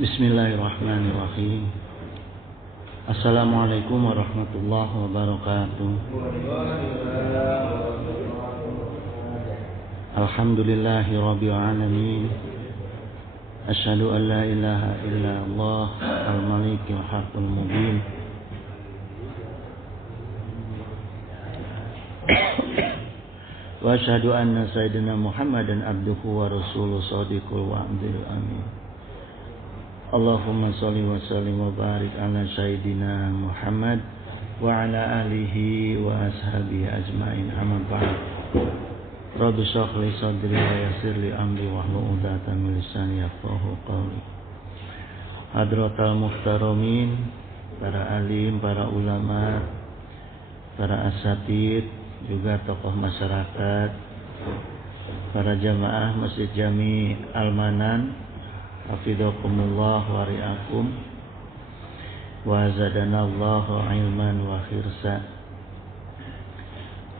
Bismillahirrahmanirrahim. Assalamualaikum warahmatullahi wabarakatuh. Alhamdulillahi rabbil alamin. Asyhadu an la ilaha illallah al-malikul haqqul mubin. Wa asyhadu anna sayyidina Muhammadan abduhu wa rasuluhu shadiqul wa'dil amin. Allahumma salli wa sallim wa barik ala sayyidina Muhammad wa ala alihi wa ashabihi ajma'in, amma ba'd. Rabbi shrah li sadri wa yassir li amri wahlul 'uqdatam min lisani yafqahu qawli. Hadratal muhtaramin, para alim, para ulama, para asatid, juga tokoh masyarakat, para jamaah Masjid Jami Al-Manan, hafizakumullah wa ri'akum wa zadanallahu ilman wa khirsa.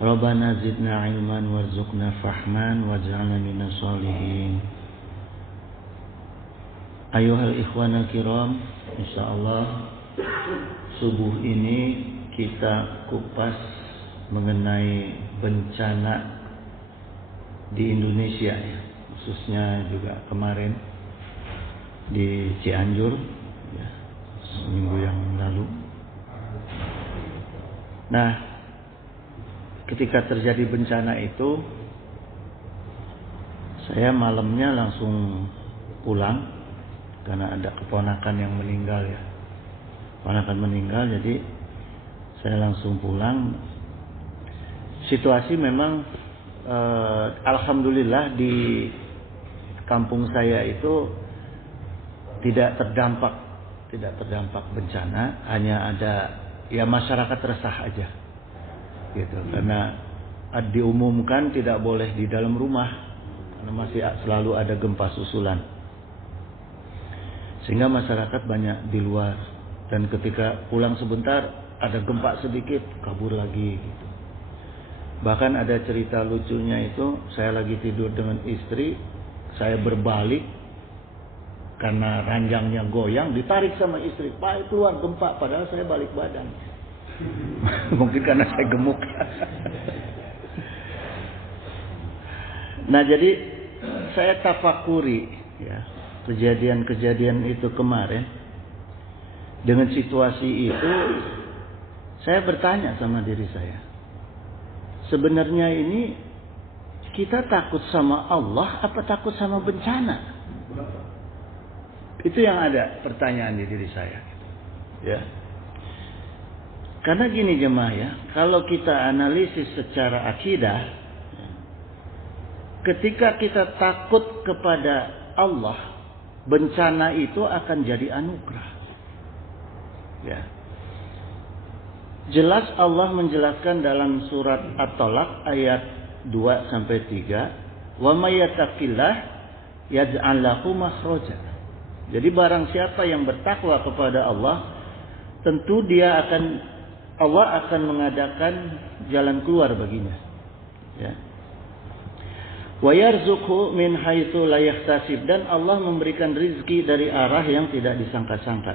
Rabbana zidna ilman warzuqna fahman waj'alna minas sholihin. Ayuhal ikhwanal kiram, insyaallah subuh ini kita kupas mengenai bencana di Indonesia, ya, khususnya juga kemarin di Cianjur, ya, seminggu yang lalu. Nah, ketika terjadi bencana itu, saya malamnya langsung pulang karena ada keponakan yang meninggal, ya. Keponakan meninggal, jadi saya langsung pulang. Situasi memang alhamdulillah di kampung saya itu tidak terdampak bencana, hanya ada ya masyarakat resah aja gitu, karena diumumkan tidak boleh di dalam rumah karena masih selalu ada gempa susulan, sehingga masyarakat banyak di luar, dan ketika pulang sebentar ada gempa sedikit kabur lagi gitu. Bahkan ada cerita lucunya itu, saya lagi tidur dengan istri, saya berbalik karena ranjangnya goyang, ditarik sama istri, "Pak, keluar gempa," padahal saya balik badan. Mungkin karena saya gemuk. Nah, jadi saya tafakuri, ya, kejadian-kejadian itu kemarin. Dengan situasi itu, saya bertanya sama diri saya, sebenarnya ini kita takut sama Allah apa takut sama bencana? Itu yang ada pertanyaan di diri saya, ya. Karena gini jemaah, ya, kalau kita analisis secara akidah, ketika kita takut kepada Allah, bencana itu akan jadi anugerah, ya. Jelas Allah menjelaskan dalam surat At-Talaq ayat 2-3, "Wa may yattaqillah yaj'al lahu makhraja." Jadi barang siapa yang bertakwa kepada Allah, tentu Allah akan mengadakan jalan keluar baginya, ya. Wa yarzuqhu min haitsu la yahtasib, dan Allah memberikan rizki dari arah yang tidak disangka-sangka.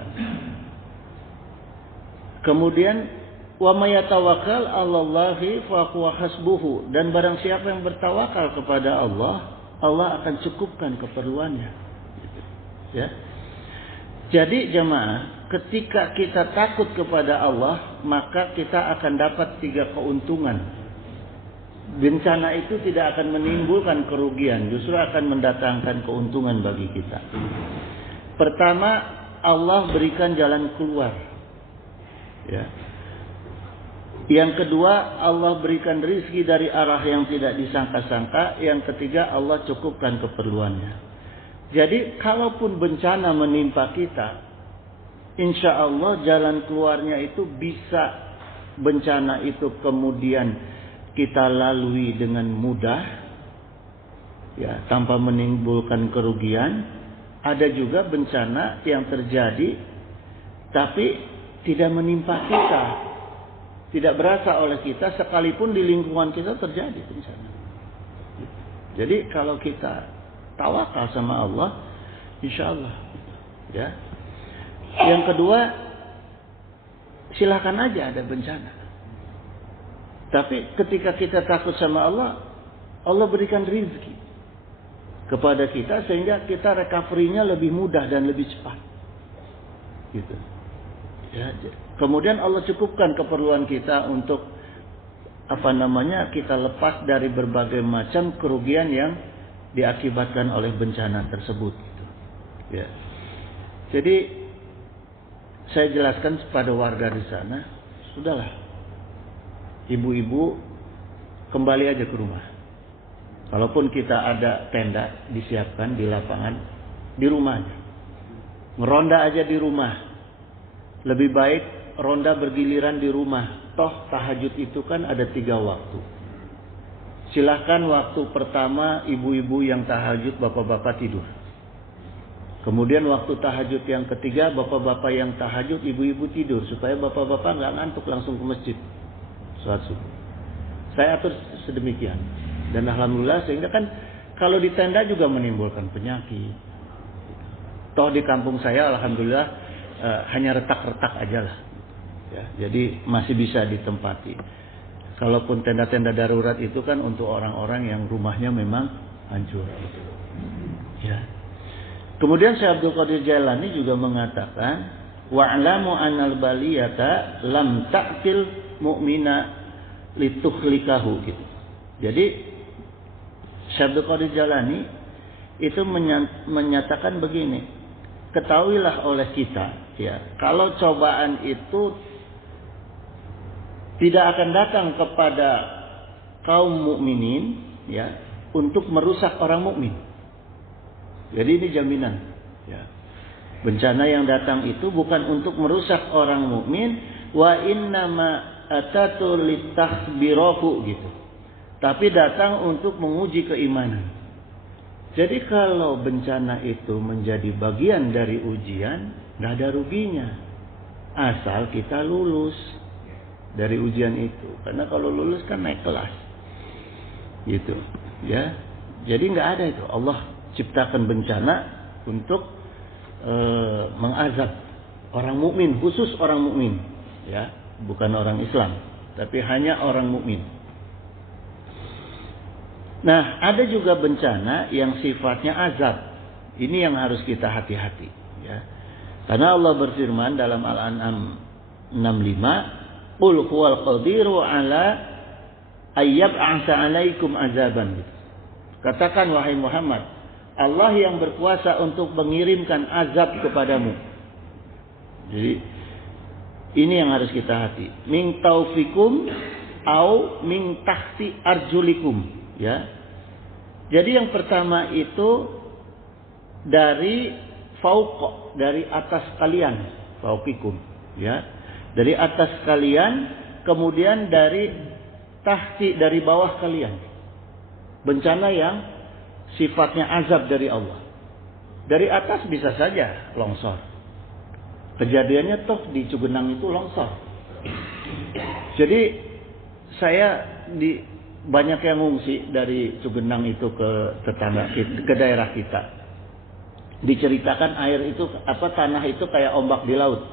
Kemudian wa may yatawakkal 'alallahi fa huwa hasbuhu, dan barang siapa yang bertawakal kepada Allah, Allah akan cukupkan keperluannya, ya. Jadi jemaah, ketika kita takut kepada Allah, maka kita akan dapat 3 keuntungan. Bencana itu tidak akan menimbulkan kerugian, justru akan mendatangkan keuntungan bagi kita. Pertama, Allah berikan jalan keluar, ya. Yang kedua, Allah berikan rizki dari arah yang tidak disangka-sangka. Yang ketiga, Allah cukupkan keperluannya. Jadi kalaupun bencana menimpa kita, insya Allah jalan keluarnya itu bisa, bencana itu kemudian kita lalui dengan mudah, ya, tanpa menimbulkan kerugian. Ada juga bencana yang terjadi tapi tidak menimpa kita, tidak berasa oleh kita, sekalipun di lingkungan kita terjadi bencana. Jadi kalau kita tawakal sama Allah, insya Allah, Ya. Yang kedua, silakan aja ada bencana. Tapi ketika kita takut sama Allah, Allah berikan rizki kepada kita sehingga kita recovery-nya lebih mudah dan lebih cepat. Gitu. Ya, kemudian Allah cukupkan keperluan kita untuk kita lepas dari berbagai macam kerugian yang diakibatkan oleh bencana tersebut. Gitu. Ya. Jadi saya jelaskan kepada warga di sana, sudahlah, ibu-ibu kembali aja ke rumah. Kalaupun kita ada tenda disiapkan di lapangan, di rumahnya, ngeronda aja di rumah. Lebih baik ronda bergiliran di rumah. Toh tahajud itu kan ada 3 waktu. Silahkan waktu pertama ibu-ibu yang tahajud, bapak-bapak tidur. Kemudian waktu tahajud yang ketiga, bapak-bapak yang tahajud, ibu-ibu tidur. Supaya bapak-bapak nggak ngantuk langsung ke masjid sholat subuh. Saya atur sedemikian. Dan alhamdulillah sehingga kan kalau di tenda juga menimbulkan penyakit. Toh di kampung saya alhamdulillah hanya retak-retak aja lah. Ya, jadi masih bisa ditempati. Kalaupun tenda-tenda darurat itu kan untuk orang-orang yang rumahnya memang hancur. Ya. Kemudian Syekh Abdul Qadir Jailani juga mengatakan, wa'lamu anal baliyata lam ta'til mu'mina lituhlikahu gitu. Jadi Syekh Abdul Qadir Jailani itu menyatakan begini, ketahuilah oleh kita, ya, kalau cobaan itu tidak akan datang kepada kaum mukminin, ya, untuk merusak orang mukmin. Jadi ini jaminan, ya. Bencana yang datang itu bukan untuk merusak orang mukmin, wa innama atatu litahbirahu gitu. Tapi datang untuk menguji keimanan. Jadi kalau bencana itu menjadi bagian dari ujian, nggak ada ruginya. Asal kita lulus dari ujian itu. Karena kalau lulus kan naik kelas. Gitu. Ya. Jadi nggak ada itu. Allah ciptakan bencana untuk mengazab orang mukmin, khusus orang mukmin. Ya. Bukan orang Islam. Tapi hanya orang mukmin. Nah, ada juga bencana yang sifatnya azab. Ini yang harus kita hati-hati. Ya. Karena Allah berfirman dalam Al-An'am 65, Qul huwal qadiru ala ayyab'asa alaikum azaban. Katakan wahai Muhammad, Allah yang berkuasa untuk mengirimkan azab kepadamu. Jadi, ini yang harus kita hati. Min taufikum au min tahti arjulikum. Ya. Jadi yang pertama itu dari fauq, dari atas kalian, fauqikum, ya. Dari atas kalian, kemudian dari tahti, dari bawah kalian. Bencana yang sifatnya azab dari Allah. Dari atas bisa saja longsor. Kejadiannya toh di Cugenang itu longsor. Jadi saya banyak yang ngungsi dari Cugenang itu ke tetangga, ke daerah kita. Diceritakan air itu tanah itu kayak ombak di laut.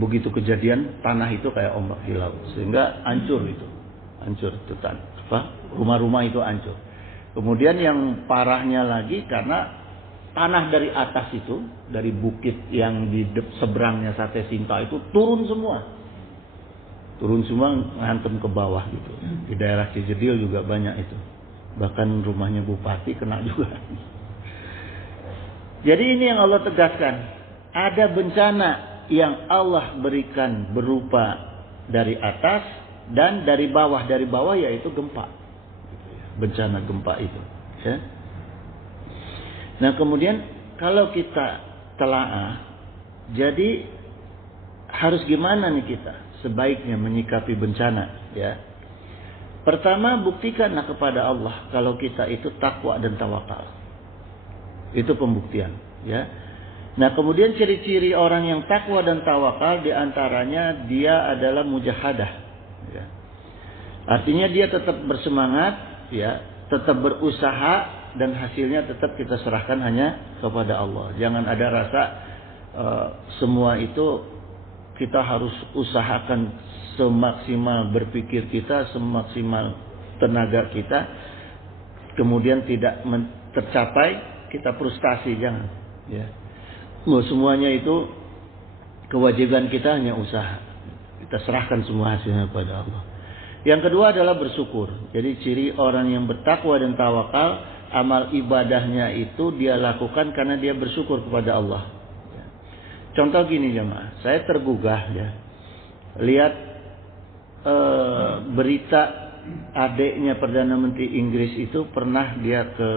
Begitu kejadian tanah itu kayak ombak di laut sehingga hancur itu rumah-rumah itu hancur. Kemudian yang parahnya lagi karena tanah dari atas itu, dari bukit yang di seberangnya Sate Sinta itu turun semua ngantem ke bawah gitu. Di daerah Cijedil juga banyak itu. Bahkan rumahnya bupati kena juga. Jadi ini yang Allah tegaskan. Ada bencana yang Allah berikan berupa dari atas dan dari bawah. Dari bawah yaitu gempa. Bencana gempa itu. Ya. Nah kemudian kalau kita telaah, jadi harus gimana nih kita sebaiknya menyikapi bencana, ya. Pertama, buktikanlah kepada Allah kalau kita itu takwa dan tawakal. Itu pembuktian, ya. Nah, kemudian ciri-ciri orang yang takwa dan tawakal diantaranya dia adalah mujahadah, ya. Artinya dia tetap bersemangat, ya, tetap berusaha dan hasilnya tetap kita serahkan hanya kepada Allah. Jangan ada rasa semua itu kita harus usahakan semaksimal berpikir kita, semaksimal tenaga kita, kemudian tidak tercapai, kita frustasi, jangan. Ya. Semuanya itu kewajiban kita hanya usaha. Kita serahkan semua hasilnya kepada Allah. Yang kedua adalah bersyukur. Jadi ciri orang yang bertakwa dan tawakal, amal ibadahnya itu dia lakukan karena dia bersyukur kepada Allah. Contoh gini jemaah, saya tergugah ya, lihat berita adiknya Perdana Menteri Inggris itu pernah dia ke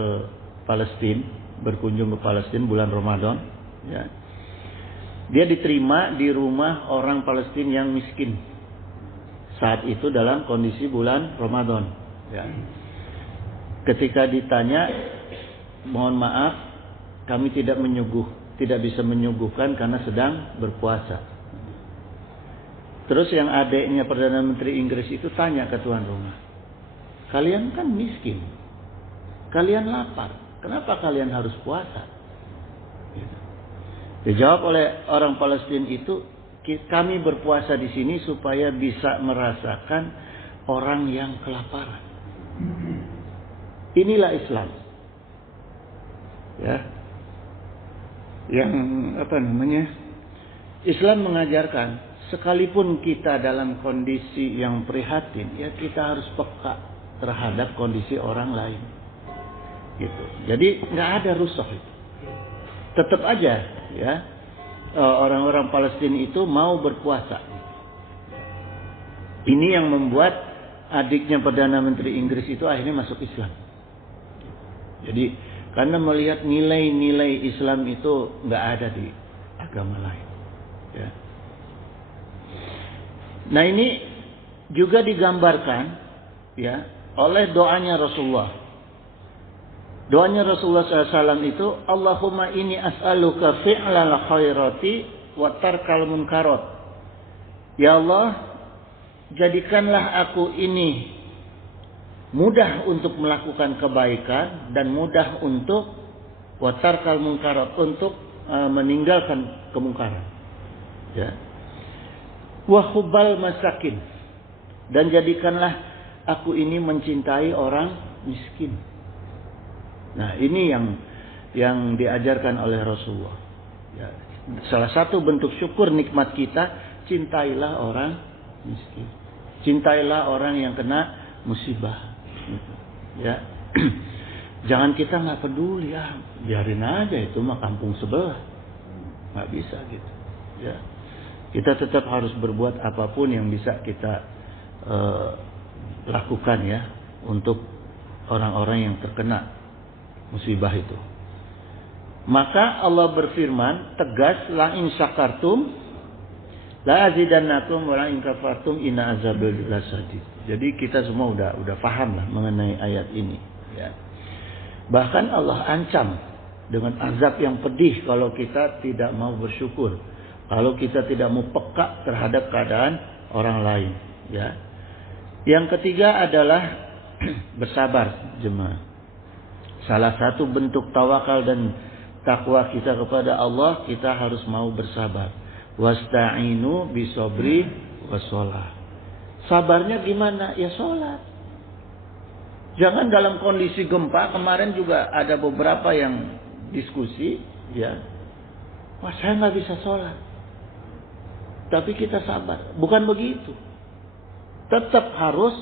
Palestina, berkunjung ke Palestina bulan Ramadan. Ya. Dia diterima di rumah orang Palestina yang miskin saat itu dalam kondisi bulan Ramadan. Ya. Ketika ditanya, mohon maaf, kami tidak bisa menyuguhkan karena sedang berpuasa. Terus yang adiknya Perdana Menteri Inggris itu tanya ke tuan rumah, kalian kan miskin, kalian lapar, kenapa kalian harus puasa? Dijawab oleh orang Palestina itu, kami berpuasa di sini supaya bisa merasakan orang yang kelaparan. Inilah Islam. Ya. Yang Islam mengajarkan sekalipun kita dalam kondisi yang prihatin, ya kita harus peka terhadap kondisi orang lain. Gitu. Jadi nggak ada rusuh itu. Tetap aja ya orang-orang Palestina itu mau berpuasa. Ini yang membuat adiknya Perdana Menteri Inggris itu akhirnya masuk Islam. Jadi karena melihat nilai-nilai Islam itu nggak ada di agama lain. Ya. Nah ini juga digambarkan ya oleh doanya Rasulullah. Doanya Rasulullah SAW itu, Allahumma inni as'aluka fi'lal khairati wa tarkal munkarat. Ya Allah, jadikanlah aku ini mudah untuk melakukan kebaikan dan mudah untuk wa tarkal munkarat, untuk meninggalkan kemungkaran. Ya. Wa hubbal masakin, dan jadikanlah aku ini mencintai orang miskin. Nah ini yang diajarkan oleh Rasulullah. Ya, salah satu bentuk syukur nikmat kita, cintailah orang miskin, cintailah orang yang kena musibah. Ya, jangan kita nggak peduli, ya biarin aja itu mah kampung sebelah, nggak bisa gitu. Ya, kita tetap harus berbuat apapun yang bisa kita lakukan ya untuk orang-orang yang terkena musibah itu. Maka Allah berfirman tegas, la in syakartum la azidannakum wa la in kafartum inna azabi lasadid. Jadi kita semua udah paham lah mengenai ayat ini ya. Bahkan Allah ancam dengan azab yang pedih kalau kita tidak mau bersyukur, kalau kita tidak mau peka terhadap keadaan orang lain ya. Yang ketiga adalah bersabar jemaah. Salah satu bentuk tawakal dan takwa kita kepada Allah, kita harus mau bersabar. Wasta'inu bisobri wassalah. Sabarnya gimana? Ya sholat. Jangan dalam kondisi gempa. Kemarin juga ada beberapa yang diskusi, ya. Wah, saya nggak bisa sholat. Tapi kita sabar. Bukan begitu. Tetap harus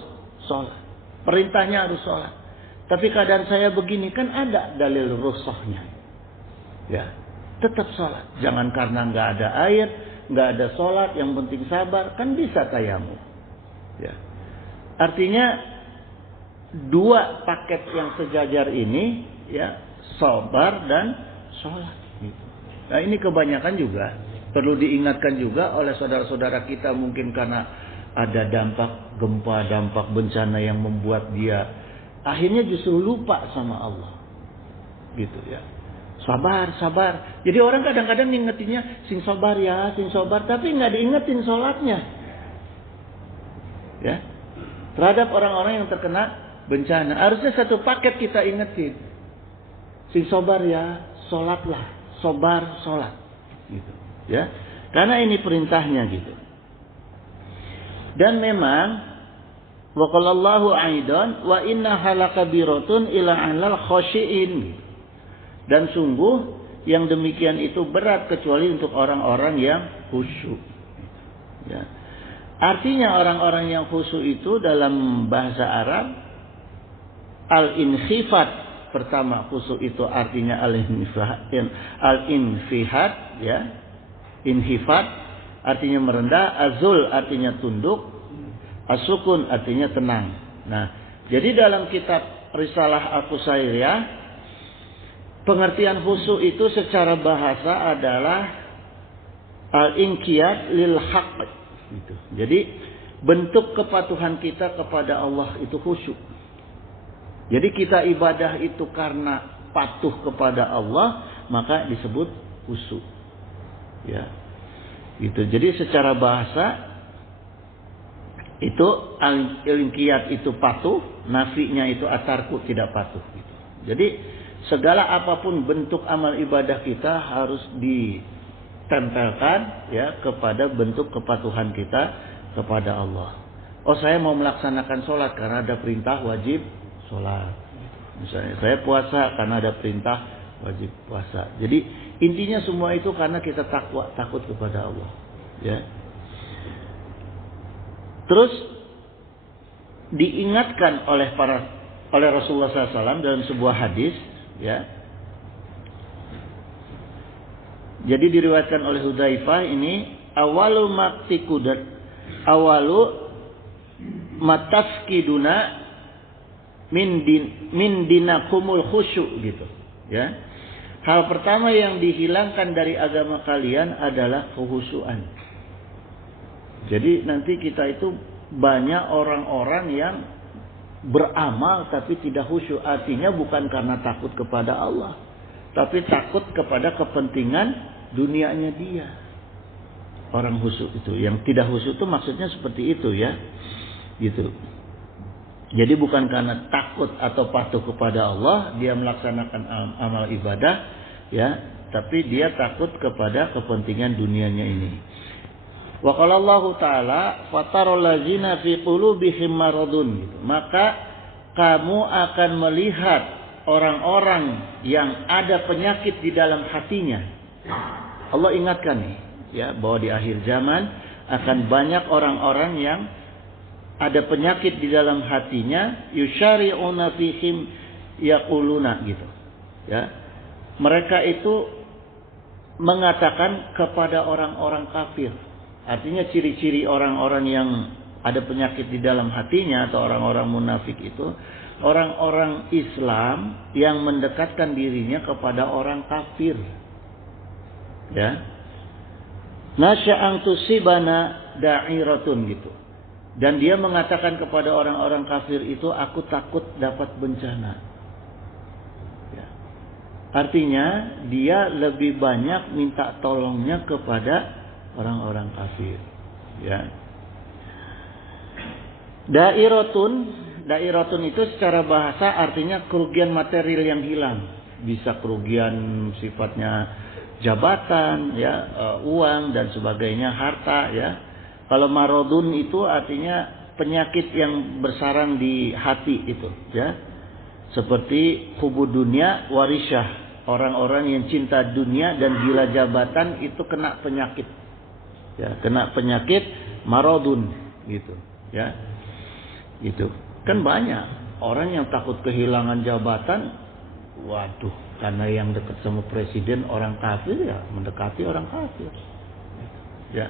sholat. Perintahnya harus sholat. Tapi keadaan saya begini, kan ada dalil rusuhnya. Ya, tetap sholat. Jangan karena nggak ada air, nggak ada sholat, yang penting sabar, kan bisa tayamum. Ya, artinya dua paket yang sejajar ini, ya, sabar dan sholat. Gitu. Nah ini kebanyakan juga perlu diingatkan juga oleh saudara-saudara kita, mungkin karena ada dampak gempa, dampak bencana yang membuat dia akhirnya justru lupa sama Allah. Gitu ya. Sabar. Jadi orang kadang-kadang ngingetinnya, sing sabar ya, sing sabar. Tapi nggak diingetin sholatnya. Ya. Terhadap orang-orang yang terkena bencana. Harusnya satu paket kita ingetin. Sing sobar ya, sholatlah. Sobar, sholat. Gitu. Ya. Karena ini perintahnya gitu. Dan memang wa qalallahu aidan wa inna halakabiratun ila alal khashiin. Dan sungguh yang demikian itu berat kecuali untuk orang-orang yang khusyuk. Ya. Artinya orang-orang yang khusyuk itu dalam bahasa Arab al-inkhifat. Pertama khusyuk itu artinya al-infihad, ya. Inhifat artinya merendah, azul artinya tunduk, asukun artinya tenang. Nah, jadi dalam kitab Risalah Al-Qusairiyah, pengertian khusyuk itu secara bahasa adalah al-inqiyad lil haqq. Gitu. Jadi bentuk kepatuhan kita kepada Allah itu khusyuk. Jadi kita ibadah itu karena patuh kepada Allah, maka disebut khusyuk. Ya. Gitu. Jadi secara bahasa itu al-inqiyad itu patuh, nafinya itu atarku tidak patuh gitu. Jadi segala apapun bentuk amal ibadah kita harus ditempelkan ya kepada bentuk kepatuhan kita kepada Allah. Oh, saya mau melaksanakan sholat karena ada perintah wajib sholat. Misalnya saya puasa karena ada perintah wajib puasa. Jadi intinya semua itu karena kita takut kepada Allah. Ya. Terus diingatkan oleh Rasulullah SAW dalam sebuah hadis, ya. Jadi diriwayatkan oleh Hudzaifah ini awalu matafkiduna min dinakumul khusyuk gitu, ya. Hal pertama yang dihilangkan dari agama kalian adalah kekhusyuan. Jadi nanti kita itu banyak orang-orang yang beramal tapi tidak khusyuk. Artinya bukan karena takut kepada Allah, tapi takut kepada kepentingan dunianya dia. Orang khusyuk itu, yang tidak khusyuk itu maksudnya seperti itu ya, gitu. Jadi bukan karena takut atau patuh kepada Allah dia melaksanakan amal ibadah, ya, tapi dia takut kepada kepentingan dunianya ini. Wa qala Allah Ta'ala fatarul ladzina fi qulubihim maradun. Maka kamu akan melihat orang-orang yang ada penyakit di dalam hatinya. Allah ingatkan nih, ya, bahwa di akhir zaman akan banyak orang-orang yang ada penyakit di dalam hatinya, yusyari'una fihim yaquluna gitu. Ya. Mereka itu mengatakan kepada orang-orang kafir. Artinya ciri-ciri orang-orang yang ada penyakit di dalam hatinya atau orang-orang munafik itu orang-orang Islam yang mendekatkan dirinya kepada orang kafir. Ya. Nasya'an tusibana da'iratun gitu. Dan dia mengatakan kepada orang-orang kafir itu, aku takut dapat bencana. Ya. Artinya dia lebih banyak minta tolongnya kepada orang-orang kafir. Ya. Da'iratun itu secara bahasa artinya kerugian material yang hilang. Bisa kerugian sifatnya jabatan, ya, uang dan sebagainya, harta, ya. Kalau marodun itu artinya penyakit yang bersarang di hati itu, ya. Seperti hubud dunia warisyah, orang-orang yang cinta dunia dan gila jabatan itu kena penyakit. Ya, kena penyakit marodun gitu, ya. Gitu. Kan banyak orang yang takut kehilangan jabatan, waduh, karena yang dekat sama presiden orang kafir, ya mendekati orang kafir. Ya.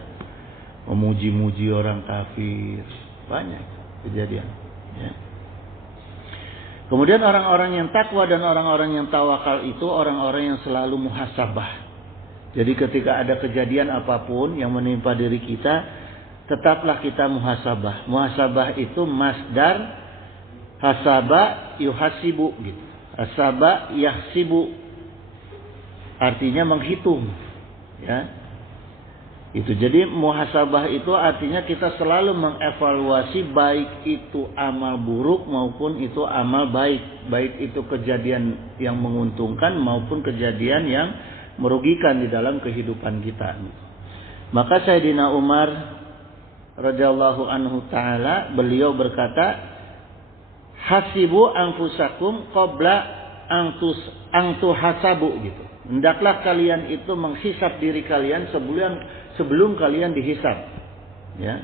Memuji-muji orang kafir, banyak kejadian. Ya. Kemudian orang-orang yang takwa dan orang-orang yang tawakal itu orang-orang yang selalu muhasabah. Jadi ketika ada kejadian apapun yang menimpa diri kita, tetaplah kita muhasabah. Muhasabah itu masdar hasaba yuhasibu gitu. Hasaba yahsibu artinya menghitung. Ya. Itu jadi muhasabah itu artinya kita selalu mengevaluasi baik itu amal buruk maupun itu amal baik. Baik itu kejadian yang menguntungkan maupun kejadian yang merugikan di dalam kehidupan kita. Maka Sayyidina Umar radhiyallahu anhu taala beliau berkata, hasibu anfusakum qabla antuhasabu gitu. Hendaklah kalian itu menghisab diri kalian sebelum kalian dihisab. Ya.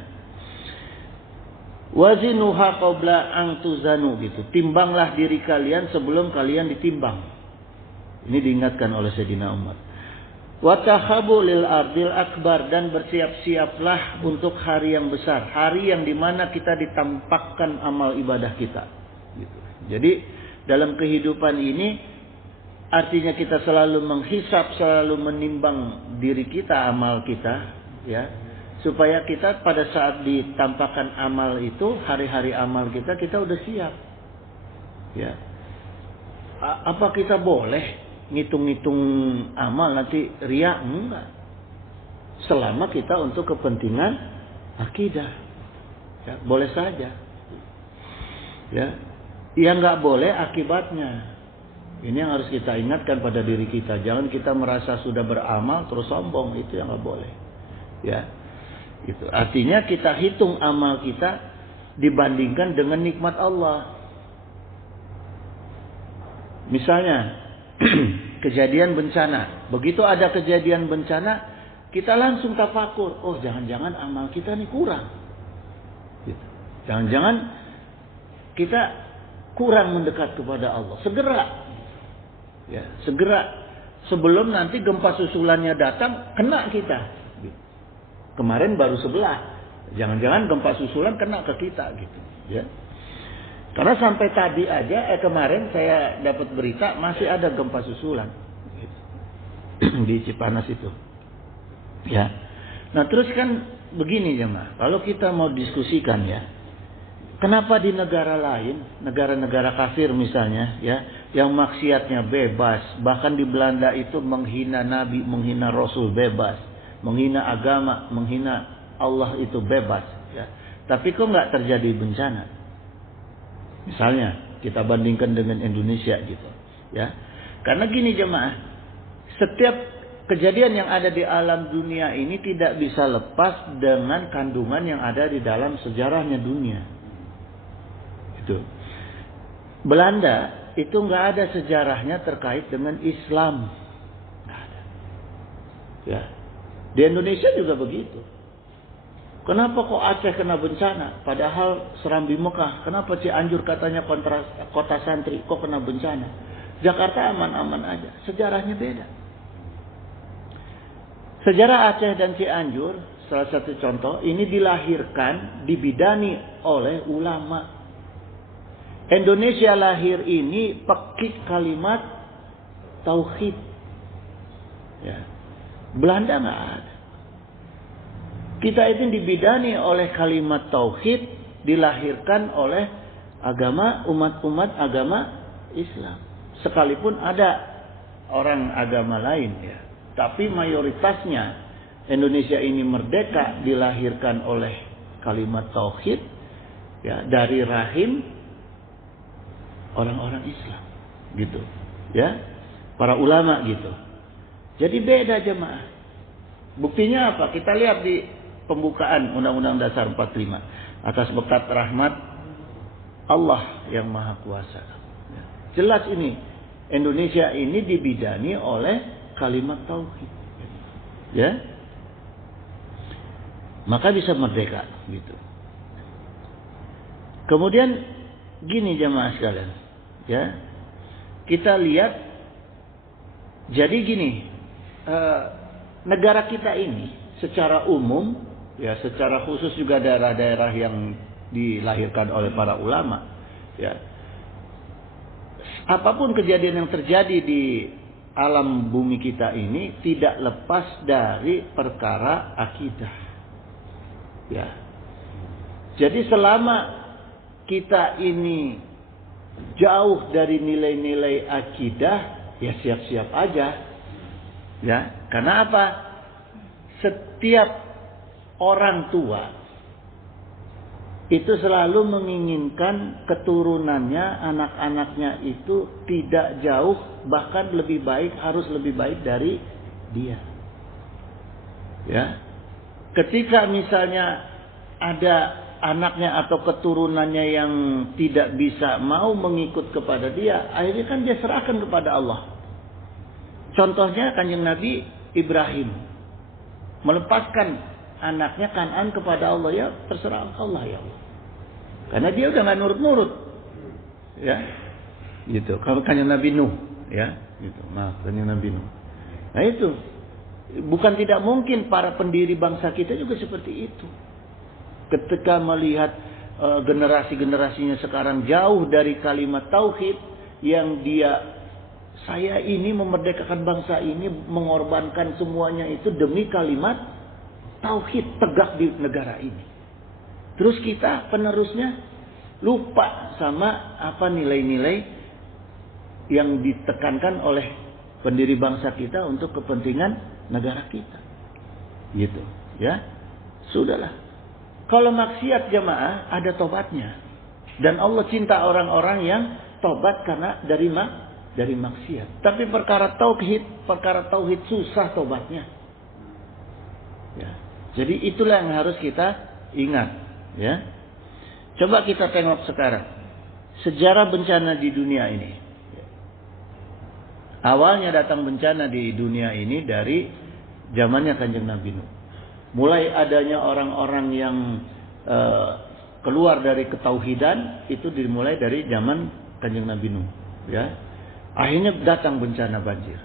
Wazinuha qabla antuzanu gitu. Timbanglah diri kalian sebelum kalian ditimbang. Ini diingatkan oleh Sayyidina Umar. Watahabu lil ardil akbar, dan bersiap-siaplah untuk hari yang besar, hari yang dimana kita ditampakkan amal ibadah kita. Gitu. Jadi dalam kehidupan ini artinya kita selalu menghisap, selalu menimbang diri kita, amal kita, ya, supaya kita pada saat ditampakkan amal itu, hari-hari amal kita udah siap, ya. Apa kita boleh ngitung-ngitung amal nanti riya? Enggak. Selama kita untuk kepentingan akidah, ya, boleh saja, ya. Yang nggak boleh akibatnya. Ini yang harus kita ingatkan pada diri kita. Jangan kita merasa sudah beramal terus sombong. Itu yang nggak boleh. Ya, itu artinya kita hitung amal kita dibandingkan dengan nikmat Allah. Misalnya kejadian bencana. Begitu ada kejadian bencana, kita langsung tafakur. Oh, jangan-jangan amal kita nih kurang. Gitu. Jangan-jangan kita kurang mendekat kepada Allah. Ya, segera sebelum nanti gempa susulannya datang kena kita. Kemarin baru sebelah, jangan-jangan gempa susulan kena ke kita gitu. Ya, karena sampai tadi aja kemarin saya dapat berita masih ada gempa susulan gitu. Di Cipanas itu. Ya, nah terus kan begini jemaah, kalau kita mau diskusikan ya, kenapa di negara lain, negara-negara kafir misalnya, ya, yang maksiatnya bebas, bahkan di Belanda itu menghina Nabi, menghina Rasul bebas, menghina agama, menghina Allah itu bebas, ya. Tapi kok nggak terjadi bencana? Misalnya kita bandingkan dengan Indonesia gitu, ya. Karena gini jemaah, setiap kejadian yang ada di alam dunia ini tidak bisa lepas dengan kandungan yang ada di dalam sejarahnya dunia. Itu. Belanda itu nggak ada sejarahnya terkait dengan Islam, nggak ada. Ya, di Indonesia juga begitu. Kenapa kok Aceh kena bencana? Padahal Serambi Mekah. Kenapa Cianjur katanya kota santri kok kena bencana? Jakarta aman-aman aja. Sejarahnya beda. Sejarah Aceh dan Cianjur, salah satu contoh, ini dilahirkan, dibidani oleh ulama. Indonesia lahir ini pakai kalimat tauhid. Ya. Belanda nggak ada. Kita itu dibidani oleh kalimat tauhid, dilahirkan oleh agama umat-umat agama Islam. Sekalipun ada orang agama lain, ya. Tapi mayoritasnya Indonesia ini merdeka dilahirkan oleh kalimat tauhid, ya, dari rahim orang-orang Islam, gitu, ya, para ulama gitu. Jadi beda jemaah. Buktinya apa? Kita lihat di pembukaan Undang-Undang Dasar 45, atas berkat rahmat Allah yang Maha Kuasa. Jelas ini Indonesia ini dibidani oleh kalimat tauhid, ya, maka bisa merdeka, gitu. Kemudian gini jemaah sekalian, ya, kita lihat, jadi gini, negara kita ini secara umum, ya, secara khusus juga daerah-daerah yang dilahirkan oleh para ulama, ya, apapun kejadian yang terjadi di alam bumi kita ini tidak lepas dari perkara akidah, ya. Jadi selama kita ini jauh dari nilai-nilai akidah, ya siap-siap aja. Ya, karena apa? setiap orang tua itu selalu menginginkan keturunannya, anak-anaknya itu tidak jauh, bahkan lebih baik, harus lebih baik dari dia. Ya. Ketika misalnya ada anaknya atau keturunannya yang tidak bisa mau mengikut kepada dia, akhirnya kan dia serahkan kepada Allah. Contohnya Kanjeng Nabi Ibrahim melepaskan anaknya Kan'an kepada Allah, ya terserah Allah ya Allah. Karena dia udah nggak nurut-nurut, ya, gitu. Kalau Kanjeng Nabi Nuh, ya, gitu. Maaf, Kanjeng Nabi Nuh. Nah itu, bukan tidak mungkin para pendiri bangsa kita juga seperti itu. Ketika melihat generasi-generasinya sekarang jauh dari kalimat tauhid, yang saya ini memerdekakan bangsa ini, mengorbankan semuanya itu demi kalimat tauhid tegak di negara ini. Terus kita penerusnya lupa sama apa nilai-nilai yang ditekankan oleh pendiri bangsa kita untuk kepentingan negara kita. Gitu, ya. Sudahlah. Kalau maksiat jamaah ada tobatnya. Dan Allah cinta orang-orang yang tobat karena dari maksiat. Tapi perkara tauhid susah tobatnya. Ya. Jadi itulah yang harus kita ingat, ya. Coba kita tengok sekarang sejarah bencana di dunia ini. Awalnya datang bencana di dunia ini dari zamannya Kanjeng Nabi Nuh. Mulai adanya orang-orang yang keluar dari ketauhidan itu dimulai dari zaman Kanjeng Nabi Nuh, ya. Akhirnya datang bencana banjir.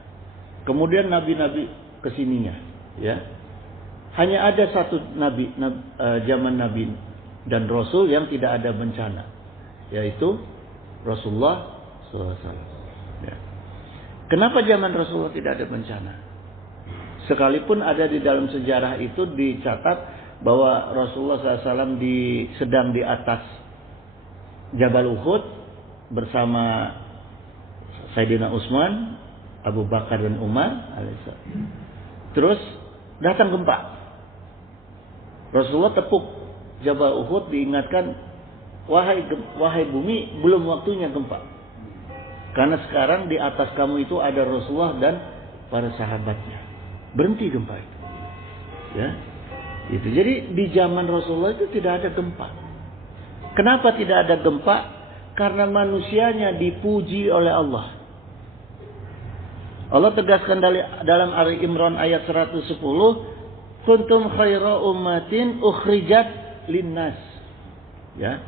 Kemudian nabi-nabi kesininya, ya. Hanya ada satu nabi zaman Nabi dan Rasul yang tidak ada bencana, yaitu Rasulullah SAW. Ya. Kenapa zaman Rasulullah tidak ada bencana? Sekalipun ada di dalam sejarah itu dicatat bahwa Rasulullah SAW sedang di atas Jabal Uhud bersama Sayyidina Utsman, Abu Bakar dan Umar. Terus datang gempa. Rasulullah tepuk Jabal Uhud, diingatkan, wahai bumi, belum waktunya gempa. Karena sekarang di atas kamu itu ada Rasulullah dan para sahabatnya. Berhenti gempa itu, ya. Itu. Jadi di zaman Rasulullah itu tidak ada gempa. Kenapa tidak ada gempa? Karena manusianya dipuji oleh Allah. Allah tegaskan dalam Ali Imran ayat 110, kuntum khaira ummatin ukhrijat linnas. Ya.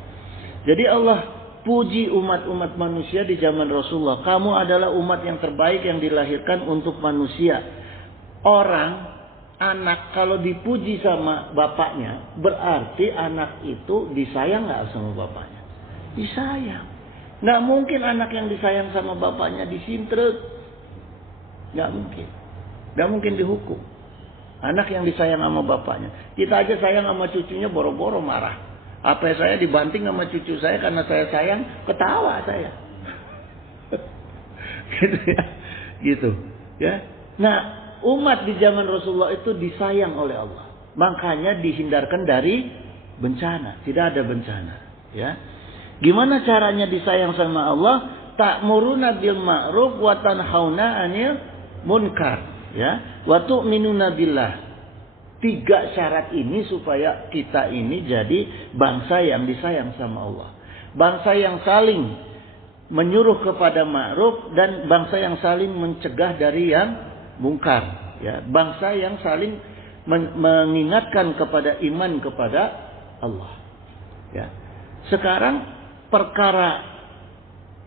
Jadi Allah puji umat-umat manusia di zaman Rasulullah. Kamu adalah umat yang terbaik yang dilahirkan untuk manusia. Orang, anak kalau dipuji sama bapaknya, berarti anak itu disayang nggak sama bapaknya? Disayang. Nggak mungkin anak yang disayang sama bapaknya disintrek. Nggak mungkin. Nggak mungkin dihukum. Anak yang disayang sama bapaknya. Kita aja sayang sama cucunya boro-boro marah. Apa saya dibanting sama cucu saya karena saya sayang, ketawa saya. Gitu ya. Gitu. Ya. Nah, umat di zaman Rasulullah itu disayang oleh Allah. Makanya dihindarkan dari bencana. Tidak ada bencana. Ya. Gimana caranya disayang sama Allah? Ta'muruna bil ma'ruf wa tanhauna 'anil munkar. Ya. Wa tu'minuna billah. 3 syarat ini supaya kita ini jadi bangsa yang disayang sama Allah. Bangsa yang saling menyuruh kepada ma'ruf dan bangsa yang saling mencegah dari yang mungkar, ya, bangsa yang saling mengingatkan kepada iman kepada Allah. Ya. Sekarang perkara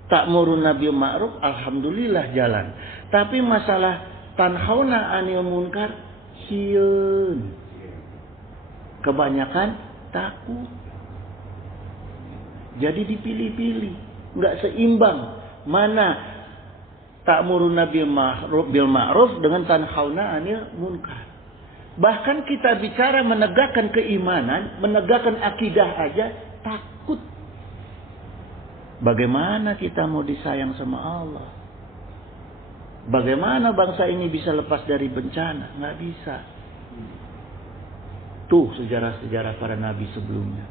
ta'muruna bil ma'ruf alhamdulillah jalan. Tapi masalah tanhauna 'anil munkar sieun. Kebanyakan takut. Jadi dipilih-pilih, enggak seimbang. Mana ta'muruna bil ma'ruf dengan tanhauna 'anil munkar. Bahkan kita bicara menegakkan keimanan, menegakkan akidah aja takut. Bagaimana kita mau disayang sama Allah? Bagaimana bangsa ini bisa lepas dari bencana? Nggak bisa. Tuh sejarah-sejarah para nabi sebelumnya.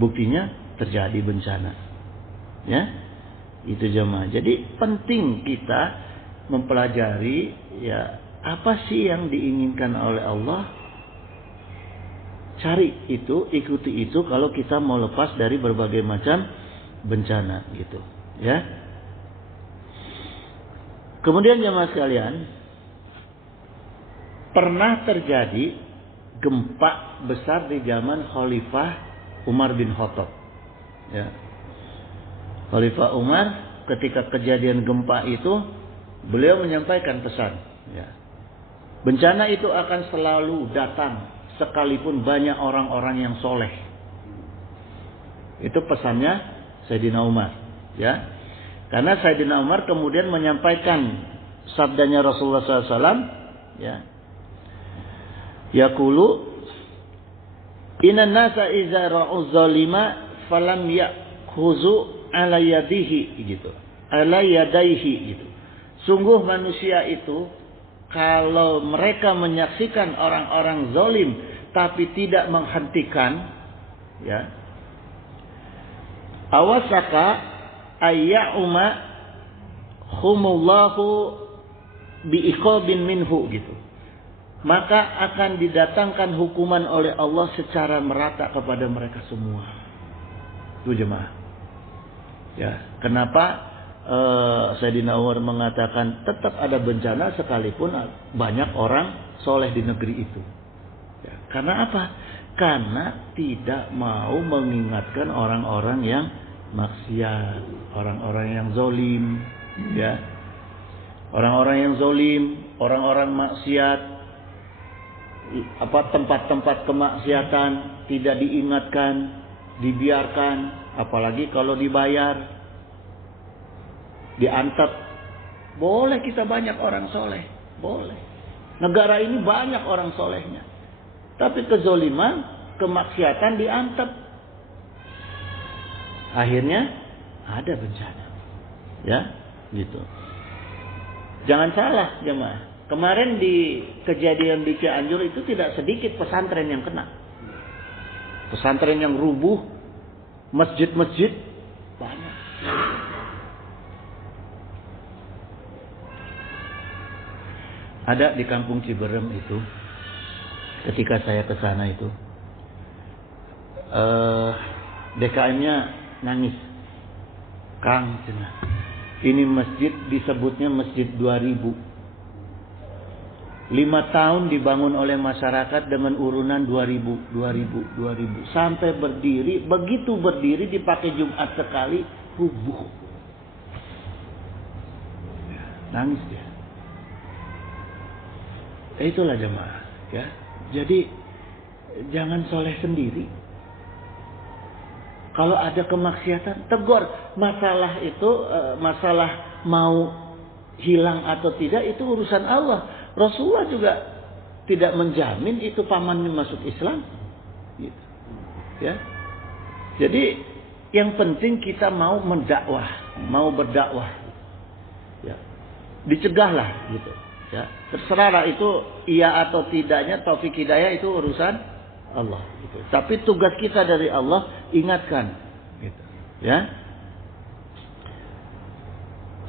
Buktinya terjadi bencana. Ya. Itu jemaah. Jadi penting kita mempelajari ya apa sih yang diinginkan oleh Allah. Cari itu, ikuti itu kalau kita mau lepas dari berbagai macam bencana gitu, ya. Kemudian jemaah sekalian, pernah terjadi gempa besar di zaman Khalifah Umar bin Khattab. Ya. Khalifah Umar ketika kejadian gempa itu, beliau menyampaikan pesan. Ya. Bencana itu akan selalu datang sekalipun banyak orang-orang yang soleh. Itu pesannya Sayyidina Umar. Ya. Karena Sayyidina Umar kemudian menyampaikan sabdanya Rasulullah SAW. Ya. Yaqulu inna nasa iza ra'u zalima falam yakhuzu ala yadihi gitu. Ala yadaihi gitu. Sungguh manusia itu kalau mereka menyaksikan orang-orang zalim tapi tidak menghentikan, ya, awasaka ayya'uma humullahu bi'iqabin minhu gitu. Maka akan didatangkan hukuman oleh Allah secara merata kepada mereka semua. Itu jemaah. Ya, kenapa Sayyidina Umar mengatakan tetap ada bencana sekalipun banyak orang soleh di negeri itu. Ya, karena apa? Karena tidak mau mengingatkan orang-orang yang maksiat, orang-orang yang zalim, ya, orang-orang yang zalim, orang-orang maksiat, tempat-tempat kemaksiatan tidak diingatkan, dibiarkan, apalagi kalau dibayar. Diantep. Boleh kita banyak orang soleh. Boleh. Negara ini banyak orang solehnya. Tapi kezoliman, kemaksiatan diantep. Akhirnya ada bencana. Ya, gitu. Jangan salah jemaah. Kemarin di kejadian di Cianjur itu tidak sedikit pesantren yang kena. Pesantren yang rubuh. Masjid-masjid banyak. Ada di kampung Ciberem itu, ketika saya ke sana itu, DKM-nya nangis. Kang, ini masjid disebutnya Masjid 2000. 5 tahun dibangun oleh masyarakat dengan urunan 2000. Sampai berdiri, begitu berdiri dipakai Jumat sekali, rubuh. Nangis dia. Itulah jemaah, ya. Jadi jangan soleh sendiri. Kalau ada kemaksiatan, tegur. Masalah itu, masalah mau hilang atau tidak itu urusan Allah. Rasulullah juga tidak menjamin itu pamannya masuk Islam. Gitu. Ya. Jadi yang penting kita mau mendakwah, mau berdakwah. Ya. Dicegahlah gitu. Ya, terserah itu iya atau tidaknya, taufik hidayah itu urusan Allah. Gitu. Tapi tugas kita dari Allah ingatkan. Gitu. Ya.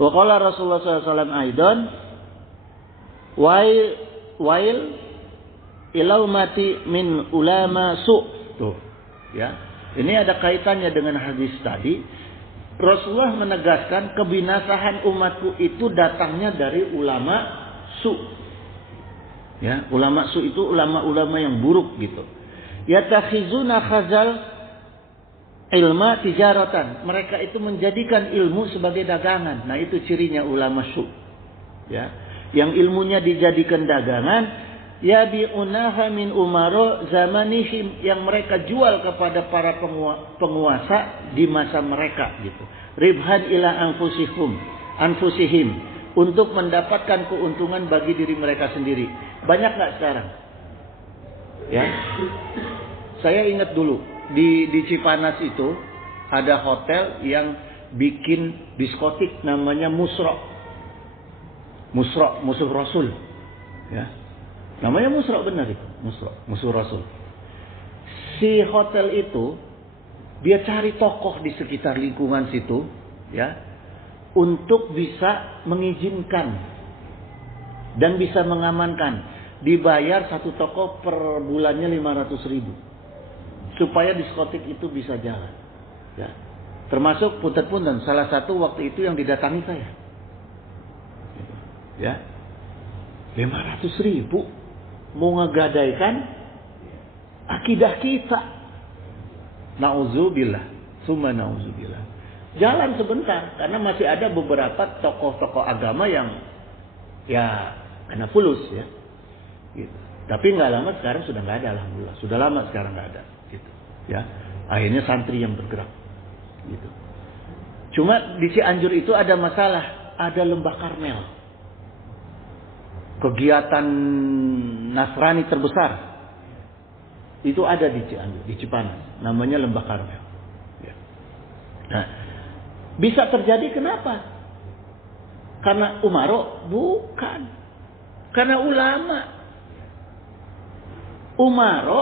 Wa qala Rasulullah SAW aidan wail ilaumati min ulama su. Tuh. Ya. Ini ada kaitannya dengan hadis tadi. Rasulullah menegaskan kebinasahan umatku itu datangnya dari ulama su. Ya, ulama su itu ulama-ulama yang buruk gitu. Yatakhizuna khazal ilma tijaratan. Mereka itu menjadikan ilmu sebagai dagangan. Nah, itu cirinya ulama su. Ya, yang ilmunya dijadikan dagangan, yabi'unaha min umaro zamanihim, yang mereka jual kepada para penguasa di masa mereka gitu. Ribhan ila anfusihim. Untuk mendapatkan keuntungan bagi diri mereka sendiri. Banyak nggak sekarang? Ya, saya ingat dulu di Cipanas itu ada hotel yang bikin diskotik namanya Musra, musuh Rasul. Ya, namanya Musra benar itu, musuh Rasul. si hotel itu dia cari tokoh di sekitar lingkungan situ, ya, untuk bisa mengizinkan dan bisa mengamankan, dibayar satu toko per bulannya 500.000 supaya diskotik itu bisa jalan, ya. Termasuk punten-punten salah satu waktu itu yang didatangi saya, ya, 500.000 mau ngegadaikan akidah kita. Nauzubillah, summa nauzubillah. Jalan sebentar karena masih ada beberapa tokoh-tokoh agama yang ya kena fulus, ya. Gitu. Tapi nggak lama sekarang sudah nggak ada, alhamdulillah. Sudah lama sekarang nggak ada, gitu. Ya, akhirnya santri yang bergerak, gitu. Cuma di Cianjur itu ada masalah, ada lembah Karmel, kegiatan Nasrani terbesar itu ada di Cianjur, di Cipanas, namanya lembah Karmel. Ya. Nah, bisa terjadi kenapa? Karena umaro? Bukan. Karena ulama. Umaro,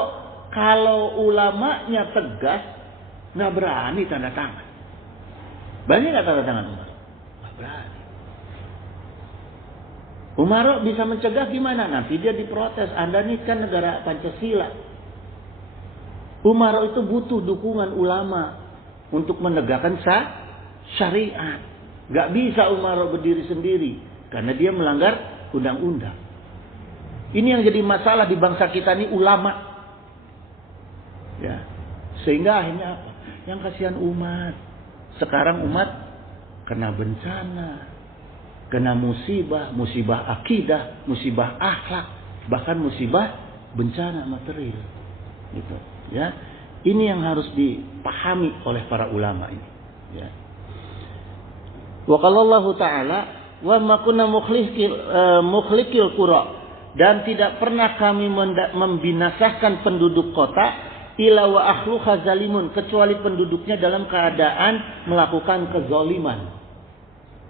kalau ulamanya tegas, nggak berani tanda tangan. Berani nggak tanda tangan umaro? Nggak berani. Umaro bisa mencegah gimana? Nanti dia diprotes. Anda ini kan negara Pancasila. Umaro itu butuh dukungan ulama untuk menegakkan syariat. Gak bisa umaro berdiri sendiri karena dia melanggar undang-undang. Ini yang jadi masalah di bangsa kita ini, ulama. Ya. Sehingga akhirnya apa? Yang kasihan umat. Sekarang umat kena bencana, kena musibah, musibah akidah, musibah akhlak, bahkan musibah bencana material. Gitu. Ya. Ini yang harus dipahami oleh para ulama ini. Ya. Wa qala Allah Ta'ala wa ma kunna mukhlikil qura, dan tidak pernah kami membinasakan penduduk kota illa wa akhluha zalimun, kecuali penduduknya dalam keadaan melakukan kezaliman.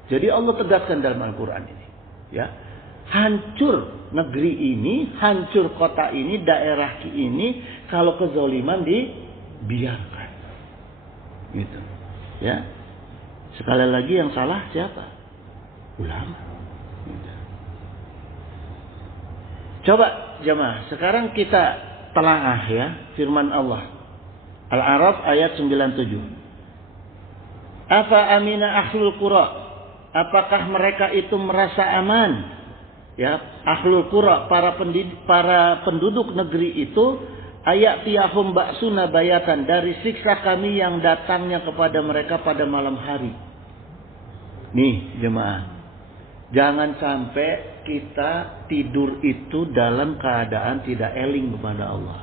Jadi Allah tegaskan dalam Al-Qur'an ini, ya. Hancur negeri ini, hancur kota ini, daerah ini kalau kezaliman dibiarkan. Gitu. Ya. Sekali lagi yang salah siapa? Ulama. Coba jemaah, sekarang kita telaah, ya, firman Allah. Al-A'raf ayat 97. Afa amina ahlul qura? Apakah mereka itu merasa aman? Ya, ahlul qura, para penduduk negeri itu, ayat tiyahum ba'suna bayatan, dari siksa kami yang datangnya kepada mereka pada malam hari. Nih jemaah, jangan sampai kita tidur itu dalam keadaan tidak eling kepada Allah.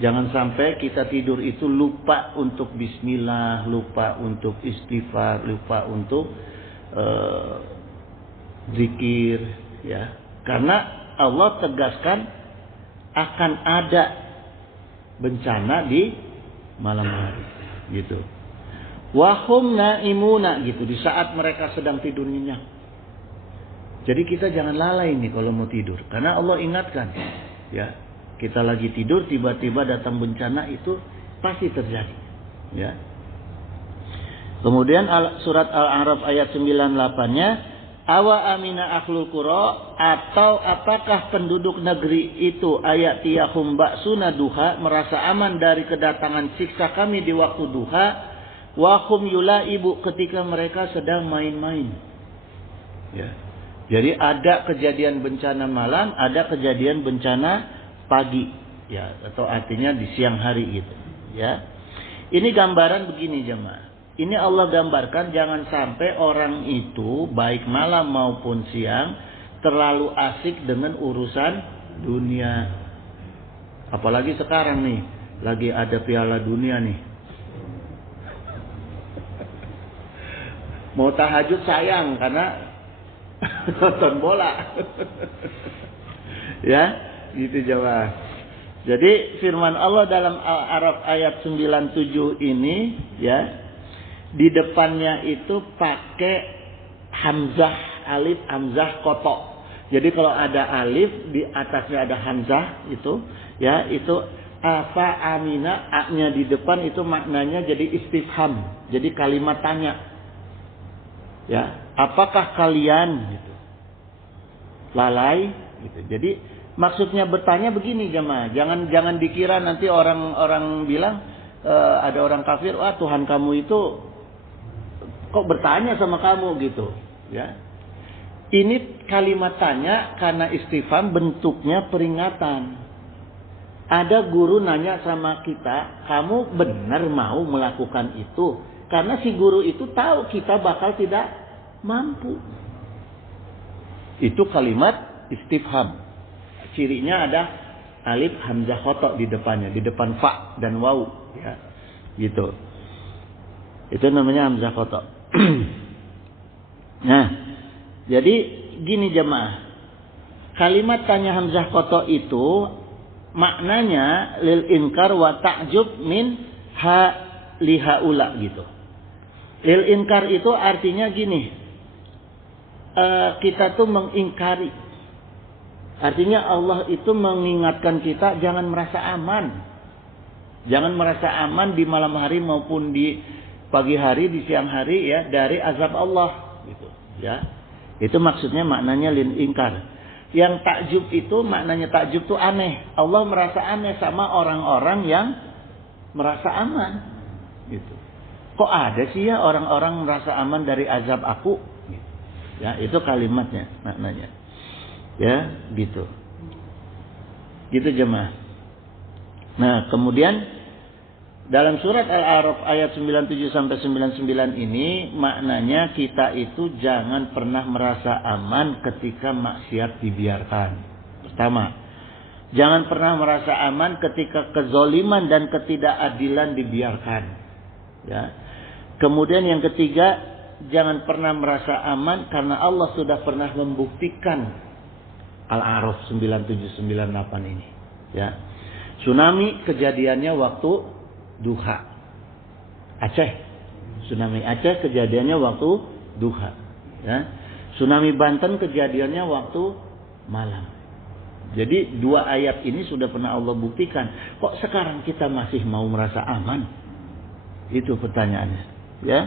Jangan sampai kita tidur itu lupa untuk bismillah, lupa untuk istighfar, lupa untuk zikir, ya. Karena Allah tegaskan akan ada bencana di malam hari, gitu. Wahum naimuna, gitu, di saat mereka sedang tidur nyenyak. Jadi kita jangan lalai nih kalau mau tidur, karena Allah ingatkan, ya, kita lagi tidur tiba-tiba datang bencana, itu pasti terjadi, ya. Kemudian surat Al-A'raf ayat 98-nya, awa amina ahlul qura, atau apakah penduduk negeri itu, ayat tiyahum ba'suna duha, merasa aman dari kedatangan siksa kami di waktu duha, wahum yulaibu, ketika mereka sedang main-main. Ya. Jadi ada kejadian bencana malam, ada kejadian bencana pagi, ya, atau artinya di siang hari gitu, ya. Ini gambaran begini jemaah. Ini Allah gambarkan jangan sampai orang itu baik malam maupun siang terlalu asik dengan urusan dunia. Apalagi sekarang nih, lagi ada Piala Dunia nih. Mau tahajud sayang karena nonton bola. Ya, gitu jemaah. Jadi firman Allah dalam Al-A'raf ayat 97 ini, ya, di depannya itu pakai hamzah, alif, hamzah kotok. Jadi kalau ada alif di atasnya ada hamzah itu, ya, itu Apa amina, a-nya di depan itu maknanya jadi istifham, jadi kalimat tanya. Ya, apakah kalian gitu lalai gitu. Jadi maksudnya bertanya begini jemaah, jangan dikira nanti orang bilang ada orang kafir, wah Tuhan kamu itu kok bertanya sama kamu gitu, ya. Ini kalimat tanya karena istifham bentuknya peringatan. Ada guru nanya sama kita, kamu benar mau melakukan itu? Karena si guru itu tahu kita bakal tidak mampu. Itu kalimat istifham. Cirinya ada alif hamzah khotok di depannya, di depan fa dan waw, ya. Gitu. Itu namanya hamzah khotok. Nah, jadi gini jemaah. Kalimat tanya hamzah khotok itu maknanya lil inkar wa ta'jub min ha lihaula gitu. Lil inkar itu artinya gini. Kita tuh mengingkari. Artinya Allah itu mengingatkan kita jangan merasa aman. Jangan merasa aman di malam hari maupun di pagi hari, di siang hari ya, dari azab Allah gitu, ya. Itu maksudnya maknanya lil inkar. Yang takjub itu maknanya takjub itu aneh. Allah merasa aneh sama orang-orang yang merasa aman gitu. Kok ada sih ya orang-orang merasa aman dari azab aku? Gitu. Ya, itu kalimatnya, maknanya. Ya, gitu. Gitu jemaah. Nah, kemudian dalam surat Al-A'raf ayat 97 sampai 99 ini maknanya kita itu jangan pernah merasa aman ketika maksiat dibiarkan. Pertama, jangan pernah merasa aman ketika kezoliman dan ketidakadilan dibiarkan. Ya. Kemudian yang ketiga, jangan pernah merasa aman karena Allah sudah pernah membuktikan Al-A'raf 9798 ini. Ya. Tsunami kejadiannya waktu duha. Aceh. Tsunami Aceh kejadiannya waktu duha. Ya. Tsunami Banten kejadiannya waktu malam. Jadi dua ayat ini sudah pernah Allah buktikan. Kok sekarang kita masih mau merasa aman? Itu pertanyaannya. Ya.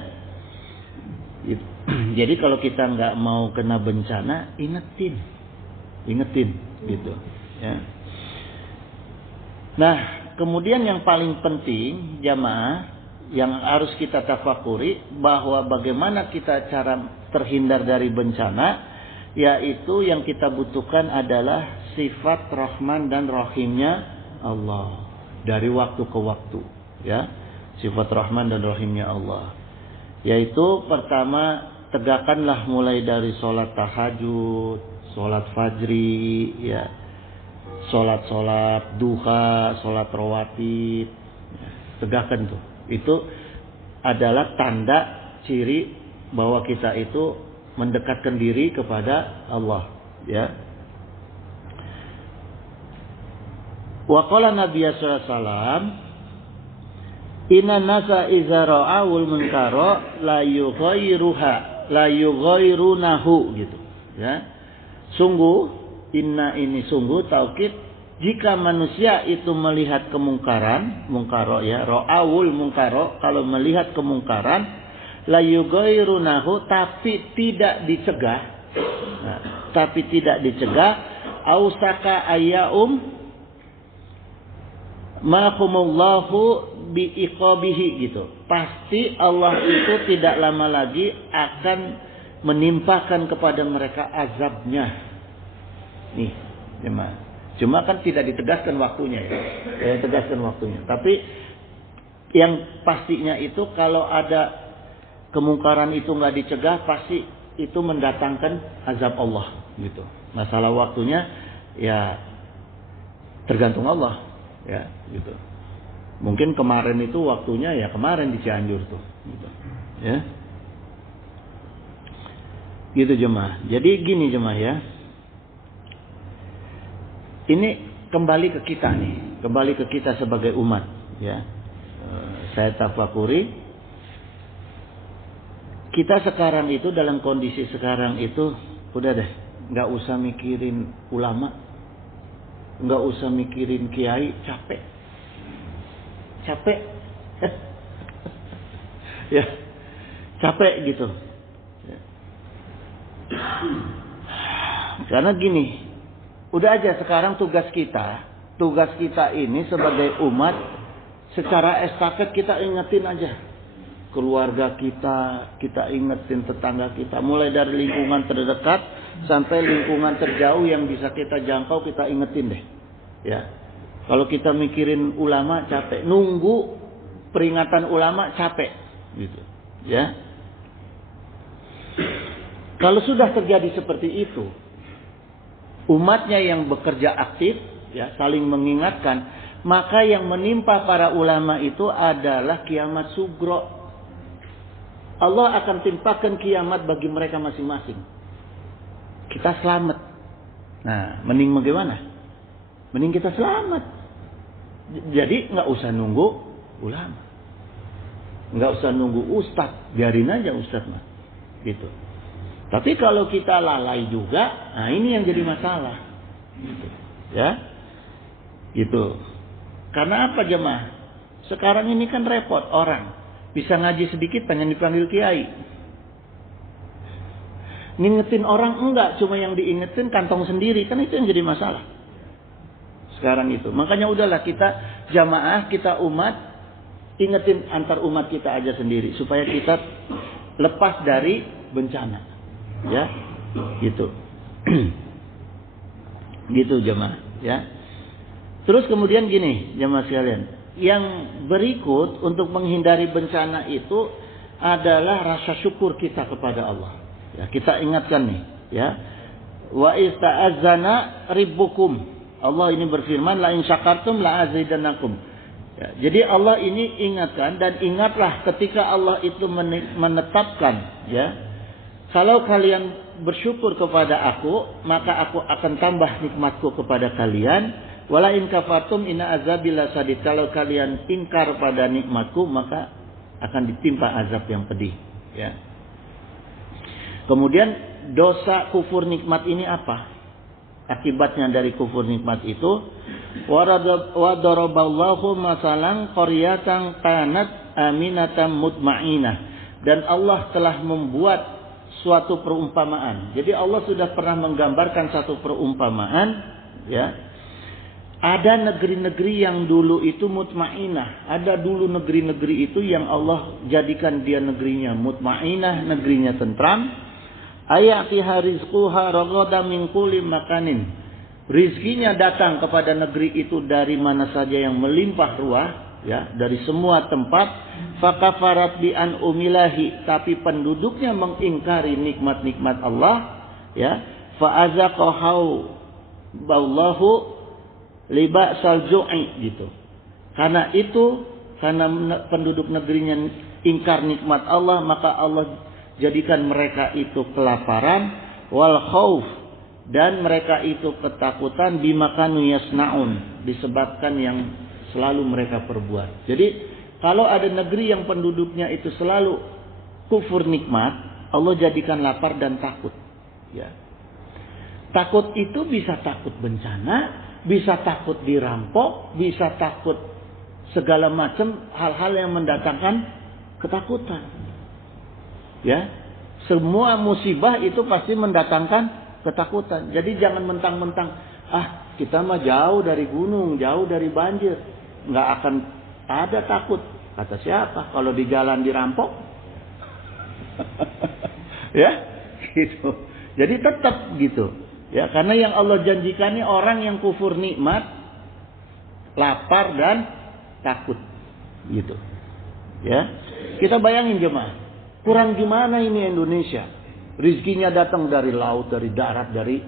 Jadi kalau kita nggak mau kena bencana, ingetin gitu. Ya. Nah, kemudian yang paling penting jamaah yang harus kita tafakuri bahwa bagaimana kita cara terhindar dari bencana, yaitu yang kita butuhkan adalah sifat Rahman dan Rahimnya Allah dari waktu ke waktu, ya. Sifat Rahman dan Rahimnya Allah, yaitu pertama tegakkanlah mulai dari sholat tahajud, sholat fajri, ya, sholat duha, sholat rawatib, ya, tegakkan tuh. Itu adalah tanda ciri bahwa kita itu mendekatkan diri kepada Allah, ya. Wa qala Nabi sallallahu alaihi wasallam, inna nasa iza ra'awul munkara la yughayrunahu gitu, ya. Sungguh, inna ini sungguh taukid, jika manusia itu melihat kemungkaran, mungkaro ya, ra'awul munkaro, kalau melihat kemungkaran, la yughayrunahu, tapi tidak dicegah. Nah, tapi tidak dicegah, ausaka ayaum ma'akumullahu bi'iqabihi gitu. Pasti Allah itu tidak lama lagi akan menimpakan kepada mereka azabnya. Nih, cuma kan tidak ditegaskan waktunya ya. Tegaskan waktunya. Tapi yang pastinya itu kalau ada kemungkaran itu nggak dicegah, pasti itu mendatangkan azab Allah gitu. Masalah waktunya ya tergantung Allah, ya gitu. Mungkin kemarin itu waktunya ya kemarin di Cianjur tuh, gitu. Ya. Gitu jemaah. Jadi gini jemaah ya. Ini kembali ke kita nih, kembali ke kita sebagai umat, ya. Saya tafakuri, kita sekarang itu dalam kondisi sekarang itu udah deh, nggak usah mikirin ulama, nggak usah mikirin kiai, capek. capek. Ya, capek gitu. Ya. Karena gini, udah aja sekarang tugas kita ini sebagai umat, secara estafet kita ingetin aja. Keluarga kita ingetin tetangga kita. Mulai dari lingkungan terdekat sampai lingkungan terjauh yang bisa kita jangkau, kita ingetin deh. Ya. Kalau kita mikirin ulama capek, nunggu peringatan ulama capek. Gitu. Ya. Kalau sudah terjadi seperti itu, umatnya yang bekerja aktif, ya, saling mengingatkan, maka yang menimpa para ulama itu adalah kiamat sugro. Allah akan timpakan kiamat bagi mereka masing-masing. Kita selamat. Nah, mending bagaimana? Mending kita selamat. Jadi nggak usah nunggu ulama, nggak usah nunggu ustadz, biarin aja ustadz mah, gitu. Tapi kalau kita lalai juga, nah ini yang jadi masalah, gitu. Ya, gitu. Karena apa jemaah? Sekarang ini kan repot orang. Bisa ngaji sedikit pengen dipanggil kiai. Ngingetin orang enggak, cuma yang diingetin kantong sendiri. Kan itu yang jadi masalah sekarang itu. Makanya udahlah kita jamaah, kita umat, ingetin antar umat kita aja sendiri. Supaya kita lepas dari bencana. Ya, gitu. Gitu jamaah. Ya. Terus kemudian gini jamaah sekalian. Yang berikut untuk menghindari bencana itu adalah rasa syukur kita kepada Allah. Ya, kita ingatkan nih, ya. Wa ista'azzana ribbukum. Allah ini berfirman, la in syakartum la azidannakum. Ya, jadi Allah ini ingatkan, dan ingatlah ketika Allah itu menetapkan, ya. Kalau kalian bersyukur kepada aku, maka aku akan tambah nikmatku kepada kalian. Wala in kafartum inna azabi lasadid. Kalau kalian ingkar pada nikmatku, maka akan ditimpa azab yang pedih. Ya. Kemudian dosa kufur nikmat ini apa? Akibatnya dari kufur nikmat itu, wa daraballahu masalan qaryatan kanat aminatan mutmainah. Dan Allah telah membuat suatu perumpamaan. Jadi Allah sudah pernah menggambarkan satu perumpamaan, ya. Ada negeri-negeri yang dulu itu mutmainah. Ada dulu negeri-negeri itu yang Allah jadikan dia negerinya mutmainah, negerinya tentram. Ayatiha rizquha ragadan min kulli makanin. Rizkinya datang kepada negeri itu dari mana saja yang melimpah ruah, ya, dari semua tempat. Fakafarat bi an umilahi, tapi penduduknya mengingkari nikmat-nikmat Allah, ya. Fa azaqahu ballahu liba salju'i, gitu. Karena itu, karena penduduk negerinya ingkar nikmat Allah, maka Allah jadikan mereka itu kelaparan, wal khauf, dan mereka itu ketakutan, bimakanu yasnaun, disebabkan yang selalu mereka perbuat. Jadi kalau ada negeri yang penduduknya itu selalu kufur nikmat, Allah jadikan lapar dan takut. Ya. Takut itu bisa takut bencana, bisa takut dirampok, bisa takut segala macam hal-hal yang mendatangkan ketakutan. Ya, semua musibah itu pasti mendatangkan ketakutan. Jadi jangan mentang-mentang, kita mah jauh dari gunung, jauh dari banjir, nggak akan ada takut. Kata siapa? Kalau di jalan dirampok, ya, gitu. Jadi tetap gitu. Ya, karena yang Allah janjikan ini orang yang kufur nikmat, lapar dan takut, gitu. Ya, kita bayangin jemaah, kurang gimana ini Indonesia? Rizkinya datang dari laut, dari darat, dari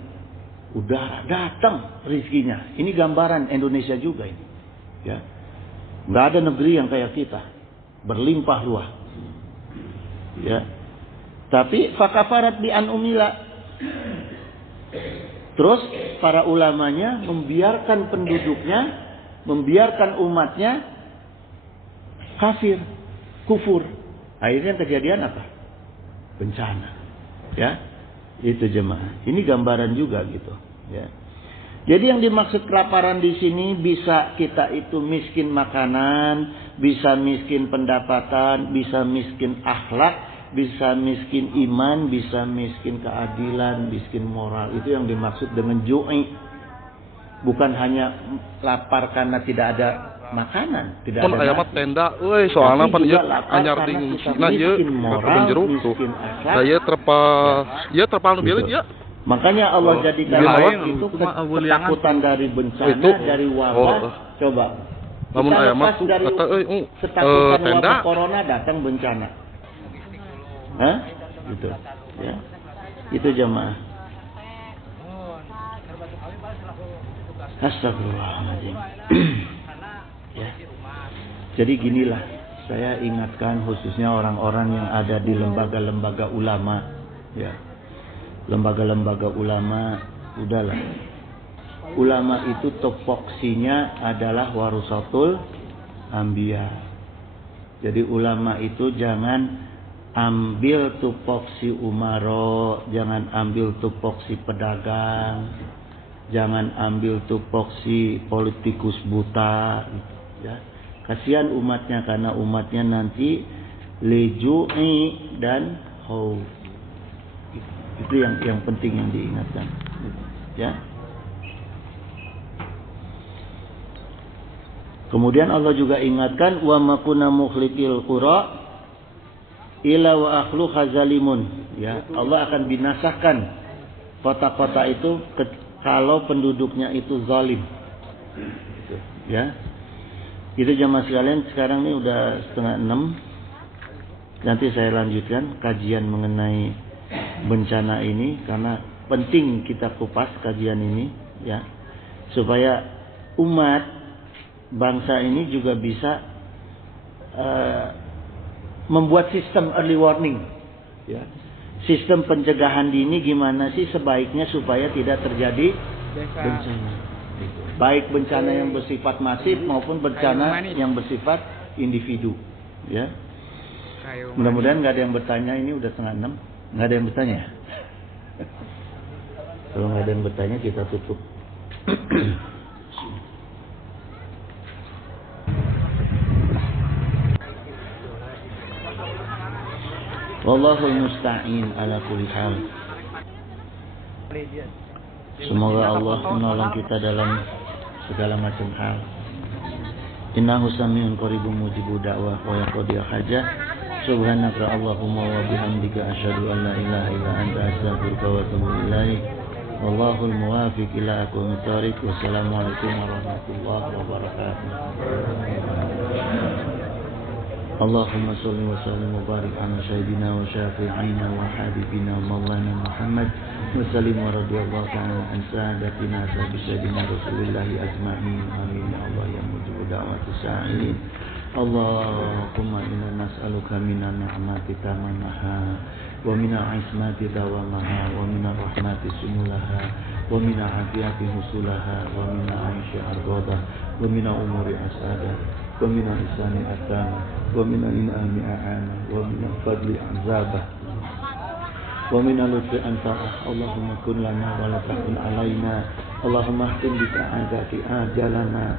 udara, datang rizkinya. Ini gambaran Indonesia juga ini. Ya, nggak ada negeri yang kayak kita, berlimpah ruah. Ya, tapi fakafarat bi an umila. Terus para ulamanya membiarkan penduduknya, membiarkan umatnya kafir, kufur. Akhirnya kejadian apa? Bencana. Ya, itu jemaah. Ini gambaran juga gitu. Ya. Jadi yang dimaksud kelaparan di sini bisa kita itu miskin makanan, bisa miskin pendapatan, bisa miskin akhlak, bisa miskin iman, bisa miskin keadilan, miskin moral. Itu yang dimaksud dengan ju'i. Bukan hanya lapar karena tidak ada makanan, tidak ada aya mah tenda euy soalna pan ieu anyar di ngungsina ieu moral, jeruk tuh. Da ieu terpal nu bieuleut ya. Makanya Allah jadikan lain itu ketakutan dari bencana, itu, dari wabah. Coba. Namun aya mah tuh kata ketakutan tenda wabah corona datang bencana. Hah? Gitu. Ya. Itu jamaah. Astagfirullahaladzim. Ya. Jadi ginilah, saya ingatkan khususnya orang-orang yang ada di lembaga-lembaga ulama, ya. Lembaga-lembaga ulama, udahlah. Ulama itu topoksinya adalah warusatul anbiya. Jadi ulama itu jangan ambil tupoksi umaro, jangan ambil tupoksi pedagang, jangan ambil tupoksi politikus buta, ya. Kasihan umatnya karena umatnya nanti leju'i dan khauf. Itu yang penting yang diingatkan, ya. Kemudian Allah juga ingatkan wa makuna mukhliqil qura ila wa akhlu khazalimun, ya. Allah akan binasakan kota-kota itu kalau penduduknya itu zalim, gitu, ya. Itu jamaah sekalian, sekarang ini udah 5:30. Nanti saya lanjutkan kajian mengenai bencana ini karena penting kita kupas kajian ini, ya, supaya umat bangsa ini juga bisa membuat sistem early warning, ya. Sistem pencegahan dini gimana sih sebaiknya supaya tidak terjadi bencana. Baik bencana yang bersifat masif maupun bencana yang bersifat individu, ya. Mudah-mudahan nggak ada yang bertanya, ini udah 5:30. Nggak ada yang bertanya. Kalau nggak ada yang bertanya kita tutup. Wallahul musta'in ala kulli hal. Semoga Allah menolong kita dalam segala macam hal. Innahu samiun qaribun mujibud da'wah wa yaqdi hajah. Subhanaka Allahumma wa bihamdika asyhadu an la ilaha illa anta astaghfiruka wa atubu ilaik. Wallahul muwaffiq ila aqwamit thoriq. Wassalamualaikum warahmatullahi wabarakatuh. Allahumma shalli wa sallim wa barik ala sayyidina wa syafi'ina wa habibina maulana Muhammad wa sallim wa radiyallahu ta'ala an sadatina sayyidina Rasulillahi ajma'in. Amin ya Allah ya mujibu da'wati sa'ilin. Allahumma inna nas'aluka minan ni'mati tamamaha wa minal ismati dawamaha wa minal rahmati sumulaha wa minal afiyati husulaha wa minal aishi argodah wa minal umuri asada wa minal isani atama wa minal in'ami a'ana wa minal fadli azabah wa minal lutfi anta'ah. Allahumma kun lana wa la takun alaina. Allahumma ahtim bi sa'adati ajalana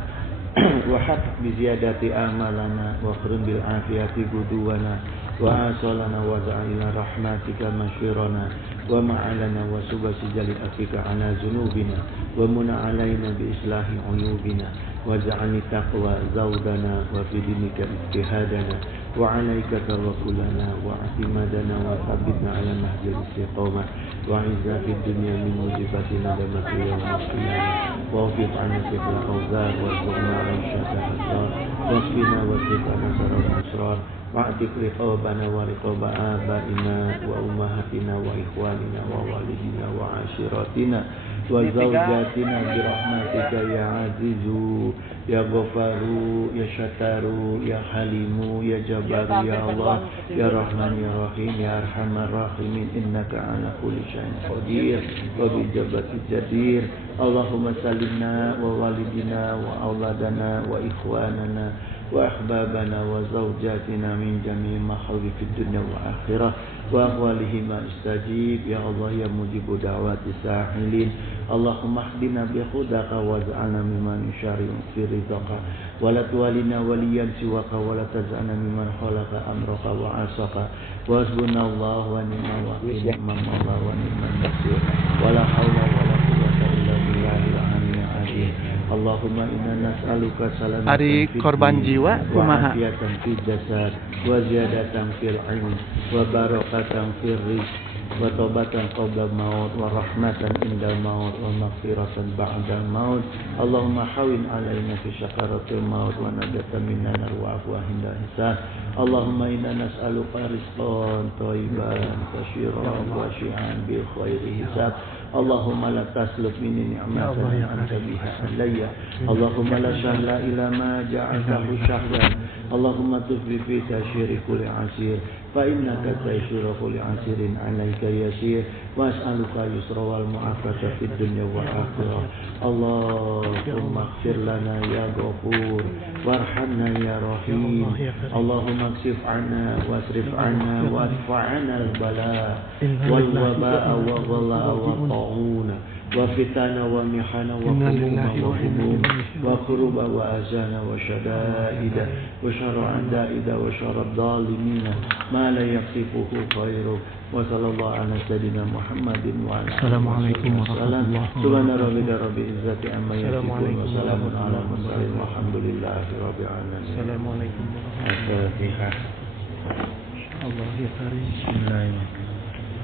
wa haq bi ziyadati amalana wa khrim bil afiyati guduwana wa asalana wa za'ila rahmatika masyirana wa ma'alana wa subasi jali afika ala zunubina wa muna alaina bi islahi uyubina wa ja'alni taqwa zawdana wa fi dinika ijtihadana wa alaika tawakkulana wa atimadana wa thabbitna ala mahjil istiqamah wa izza fid dunya min mujibati nadamati yawm al-qiyamah wa wafid anna sifla awzar wa surna aisyata hasar wa sfina wa sifana sarar asrar wa atik riqabana wa riqaba abaina wa ummahatina wa ikhwanina wa walidina wa ashiratina wa zawjatina birahmatika ya azizu ya ghafaru ya syataru ya halimu ya jabaru ya Allah ya rahman ya rahim ya arhamar rahimin innaka ala kulli syai'in qadir wa bi jabati jadir. Allahumma salimna wa walidina wa auladana wa ikhwanana wa ahbabana wa zawjatina min jami'i makhawif dunya wa akhirah wa ahwalihima istajib ya Allah ya mujibu da'wati sahilin. Allahumma hdina bi hudaka waj'alna mimman yushari'u fi ridhaka wa la tuwalina waliyan siwaka wa la taj'alna mimman khalaqa amraka wa asaka wa hasbunallahu wa ni'mal wakil ni'mal mawla wa ni'mal nasir wa la hawla wa la quwwata illa billahil aliyyil azim. Allahumma inna nas'aluka salamatan Ari korban jiwa wa kumaha? afiyatan fid jasad wa ziyadatan fil ilm wa barakatan fil rizq wa taubatan qabla maut wa rahmatan indal maut wa maghfiratan ba'dal maut. Allahumma hawin alaina fi syakaratil maut wa najatan minan nar wa afwa hinda hisab. Allahumma inna nas'aluka rizqan thayyiban kashiran wa syi'an bil khairi hisab. Allahumma la taslub minni ni'matan anta biha alayya. Allahumma la sahla illa ma ja'altahu sahlan. Allahumma tufbi fi tasyiri kulli asir fa innaka tasyuru kulli asirin alayka yasir wa as'aluka yusra wal mu'afata fid dunya wal akhirah. Allahumma ighfir lana ya ghafur warhamna ya rahim. Allahumma ksif 'anna wasrif 'anna wadfa'na al-bala wal waba'a wa ghala wa ta'una wa fitana wa mihana wa khumuma wa humum wa kuruba wa azana wa shada'ida wa syara'an da'ida wa syarab dalimina ma la yaksifuhu khairu wa sallallahu ala sayyidina Muhammadin wa ala Assalamualaikum warahmatullahi wabarakatuh. subhana rabbika rabbil izzati amma yasifun wa salamun ala mursalin walhamdulillahi rabbil alamin. Assalamualaikum warahmatullahi wabarakatuh. Allah ya karim. Bismillahirrahmanirrahim.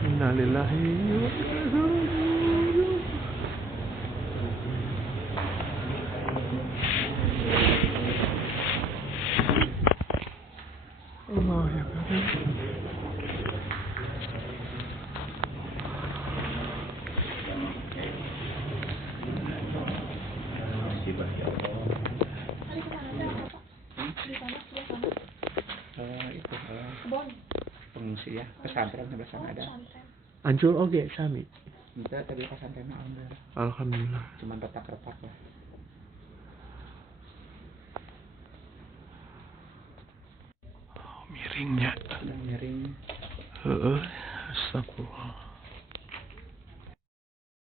Inna lillahi wa inna ilaihi raji'un. Allah ya karim. Pengungsi ya, pesantren sebelah sana ada. Ancul oge sami. Kita tadi pesantren alhamdulillah. Alhamdulillah. Cuman retak-retak lah. Miringnya. Udah miring. Heeh. Astagfirullah.